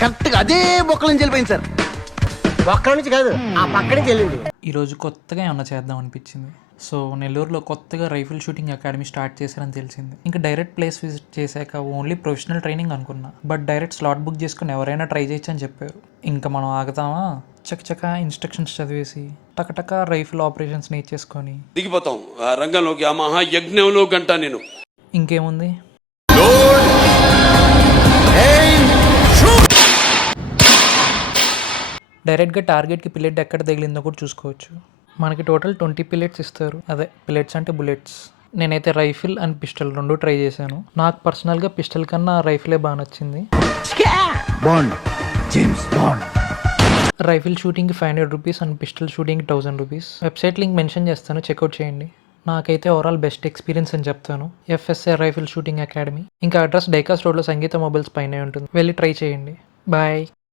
కరెక్ట్గా అదే బొక్కల నుంచి వెళ్ళిపోయింది సార్. ఒక్కడి నుంచి కాదు, ఆ పక్క నుంచి వెళ్ళింది. ఈరోజు కొత్తగా ఏమన్నా చేద్దాం అనిపించింది. సో నెల్లూరులో కొత్తగా రైఫిల్ షూటింగ్ అకాడమీ స్టార్ట్ చేశారని తెలిసింది. ఇంకా డైరెక్ట్ ప్లేస్ విజిట్ చేశాక ఓన్లీ ప్రొఫెషనల్ ట్రైనింగ్ అనుకున్నా. బట్ డైరెక్ట్ స్లాట్ బుక్ చేసుకుని ఎవరైనా ట్రై చేయొచ్చు అని చెప్పారు. ఇంకా మనం ఆగుతామా? చకచక ఇన్స్ట్రక్షన్స్ చదివేసి టకటక రైఫిల్ ఆపరేషన్స్ నేర్చేసుకొని దిగిపోతాం ఆ రంగంలోకి, ఆ మహాయజ్ఞంలో గంట నేను. ఇంకేముంది, డైరెక్ట్గా టార్గెట్కి పిల్లెట్ ఎక్కడ తగిలిందో కూడా చూసుకోవచ్చు. మనకి టోటల్ 20 పిల్లెట్స్ ఇస్తారు. అదే పిల్లెట్స్ అంటే బుల్లెట్స్. నేనైతే రైఫిల్ అండ్ పిస్టల్ రెండు ట్రై చేశాను. నాకు పర్సనల్గా పిస్టల్ కన్నా రైఫిలే బాగా నచ్చింది. Bond James bond. రైఫిల్ షూటింగ్కి 500 రూపీస్ అండ్ పిస్టల్ షూటింగ్కి 1000 రూపీస్. వెబ్సైట్ లింక్ మెన్షన్ చేస్తాను, చెక్అవుట్ చేయండి. నాకైతే ఓవరాల్ బెస్ట్ ఎక్స్పీరియన్స్ అని చెప్తాను. FSA rifle shooting academy. ఇంకా అడ్రస్ డైకాస్ రోడ్లో సంగీత మొబైల్స్ పైనే ఉంటుంది, వెళ్ళి ట్రై చేయండి. బాయ్.